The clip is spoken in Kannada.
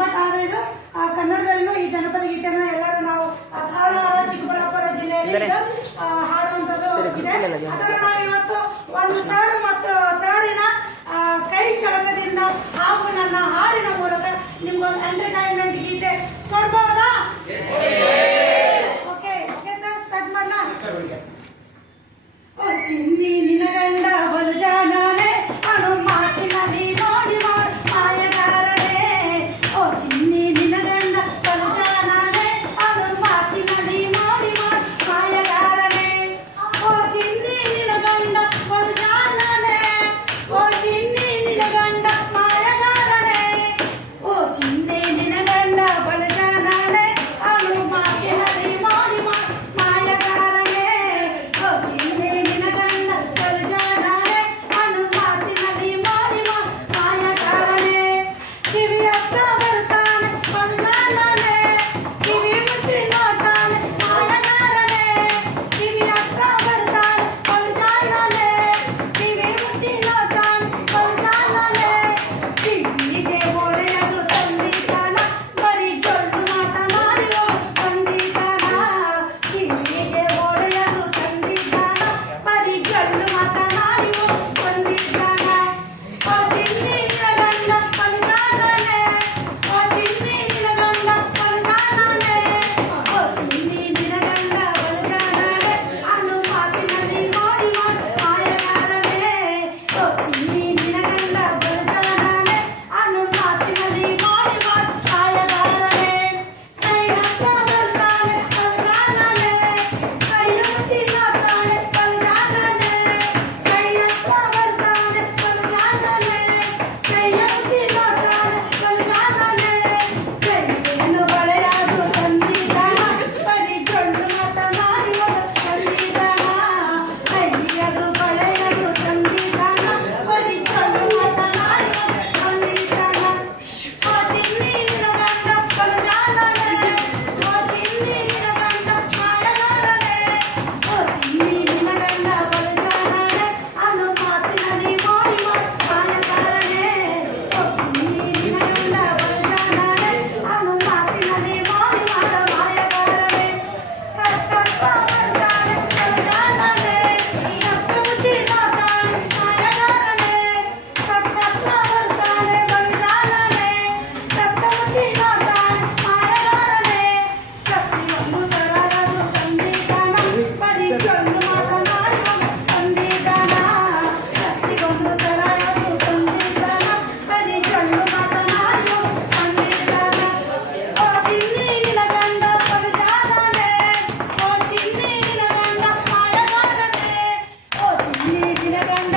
ಬಟ್ ಆದ್ರೆ ಇದು ಕನ್ನಡದಲ್ಲೂ ಈ ಜನಪದ ಗೀತೆನ ಎಲ್ಲರೂ ನಾವು ಕೋಲಾರ ಚಿಕ್ಕಬಳ್ಳಾಪುರ ಜಿಲ್ಲೆಯಲ್ಲಿ ಹಾಡುವಂಥದ್ದು ಇದೆ. ಅದನ್ನು ನಾವು ಇವತ್ತು ಒಂದು ಸಾರು ಮತ್ತು ಸಾರಿನ ಕೈ ಚಳಕದಿಂದ ಹಾಗೂ ನನ್ನ ಹಾಡಿನ ಮೂಲಕ ನಿಮ್ಗೊಂದು ಎಂಟರ್ಟೈನ್ಮೆಂಟ್ ಗೀತೆ ಕೊಡ್ಬೋದಾ? ಓಕೆ ಓಕೆ ಸರ್, ಸ್ಟಾರ್ಟ್ ಮಾಡ್ಲಾ? ಓ ಚಿನ್ನಿ ನಿನ್ನ ಗಂಡ ಬಲು ಜಾಣನೆ, ಅಣು ಮಾತಿನಲ್ಲಿ ನೋಡಿ ಮಾಯಗಾರನೆ. ಓ ಚಿನ್ನಿ ನಿನ್ನ ಗಂಡ ಬಲು ಜಾಣನೆ, ಅಣು ಮಾತಿನಲ್ಲಿ ನೋಡಿ ಮಾಯಗಾರನೆ. ಓ ಚಿನ್ನಿ ನಿನ್ನ ಗಂಡ ಬಲು ಜಾಣನೆ, ಓ ಚಿನ್ನಿ ನಿನ್ನ ಗಂಡ ಮಾಯಗಾರನೆ. ಓ ಚಿನ್ನಿ ನಿನ್ನ ಗಂಡ ಬಲು ಜಾಣನೆ, ಅಣು ಮಾತಿನಲ್ಲಿ ನೋಡಿ ಮಾಯಗಾರನೆ. ಓ ಚಿನ್ನಿ ನಿನ್ನ ಗಂಡ ಬಲು ಜಾಣನೆ, ಅಣು ಮಾತಿನಲ್ಲಿ ಮಾಡಿ ಮಾಯಗಾರನೆ. ಕಿವಿ ಹತ್ರ ಬರ್ತಾನೆ ಬಲು ಜಾಣನೆ, ಕಿವಿ ಮುಟ್ಟಿ ನೋಡ್ತಾನೆ ಮಾಯಗಾರನೆ. ಕಿವಿ ಹತ್ರ ಬರ್ತಾನೆ ಬಲು ಜಾಣನೆ, ಕಿವಿ ಮುಟ್ಟಿ ನೋಡ್ತಾನೆ ಬಲು ಜಾಣನೆ. ಕಿವಿಗೆ ಒಳೆಯರು ತಂದಿದ್ದಾನ, ಬರೀ ಜೊಲ್ಲು ಮಾತನಾಡಿಯೋ ಬಂದಿದ್ದಾನ. ಕಿವಿಗೆ ಒಳೆಯರು ತಂದಿದ್ದಾನ, ಬರೀ ಜೊಲ್ಲು ಮಾತನಾಡಿಯೋ ಬಂದಿದ್ದಾನ. ಓ ಚಿನ್ನಿ ನಿನ್ನ ಗಂಡ ಬಲು ಜಾಣನೆ, ಓ ಚಿನ್ನಿ ನಿನ್ನ ಗಂಡ ಬಲು ಜಾಣನೆ. ಓ ಚಿನ್ನಿ ನಿನ್ನ ಗಂಡ ಬಲು ಜಾಣನೆ, ಅಣು ಮಾತಿನಲ್ಲಿ ನೋಡಿ ಮಾಯಗಾರನೆ. ಓ ಚಿನ್ನಿ ನಿನ್ನ ಗಂಡ ಬಲು ಜಾಣನೆ, ಅಣು ಮಾತಿನಲ್ಲಿ ನೋಡಿ ಮಾಯಗಾರನೆ. ಕೈ ಹತ್ರ ಬರ್ತಾನೆ ಬಲು ಜಾಣನೆ, ಕೈ ಮುಟ್ಟಿ ನೋಡ್ತಾನೆ ಬಲು ಜಾಣನೆ. ಕೈ ಹತ್ರ ಬರ್ತಾನೆ ಬಲು ಜಾಣನೆ, ಕೈ ಮುಟ್ಟಿ ನೋಡ್ತಾನೆ ಬಲು ಜಾಣನೆ. ಕೈಯನ್ನು ಬಳೆಯಾದ್ರು ತಂದಿದ್ದಾನ, ಬರೀ ಜೊಲ್ಲು ಮಾತನಾಡಿ ತಂದಿದ್ದಾನ. ಕೈಯಾದ್ರು ಬಳೆಯಾದ್ರು ತಂದಿದ್ದಾನ, ಬರೀ ಜೊಲ್ಲು ಮಾತನಾಡಿ ತಂದಿದ್ದಾನ. ಓ ಚಿನ್ನಿ ನಿನ್ನ ಗಂಡ ಬಲು ಜಾಣನೆ, ಓ ಚಿನ್ನಿ ನಿನ್ನ ಗಂಡ ಮಾಯಗಾರನೆ. ಓ ಚಿನ್ನಿ ನಿನ್ನ ಗಂಡ ಬಲು ಜಾಣನೆ, ಅಣು ಮಾತಿನಲ್ಲಿ ನೋಡಿ ಮಾಯಗಾರನೆ. ಓ ಚಿನ್ನಿ ನಿನ್ನ ಗಂಡ ಬಲು ಜಾಣನೆ, ಅಣು ಮಾತಿನಲ್ಲಿ ಮಾಡಿ ಮಾಯಗಾರನೆ. ಕತ್ತ ಬರ್ತಾನೆ ಬಲು ಜಾಣನೆ, ಕತ್ತ ಮುಟ್ಟಿ ನೋಡ್ತಾನೆ ಮಾಯಗಾರನೆ. ಕತ್ತ ಬರ್ತಾನೆ ಬಲು ಜಾಣನೆ, ಕತ್ತ ಮುಟ್ಟಿ ನೋಡ್ತಾನೆ ಮಾಯಗಾರನೆ. ಕತ್ತಿಗೊಂದು ಸರಾಗರು ತಂದಿದ್ದಾನ, ಬರೀ ಜೊಲ್ಲು ಮಾತನಾಡಿ ತಂದಿದ್ದಾನ. ಕತ್ತಿಗೊಂದು ಸರಾಗರು ತಂದಿದ್ದಾನ, ಬರೀ ಜೊಲ್ಲು ಮಾತನಾಡಿ ತಂದಿದ್ದಾನ. ಓ ಚಿನ್ನಿ ನಿನ್ನ ಗಂಡ ಬಲು ಜಾಣನೆ, ಓ ಚಿನ್ನಿ ನಿನ್ನ ಗಂಡ ಮಾಯಗಾರನೆ. ಓ ಚಿನ್ನಿ ನಿನ್ನ ಗಂಡ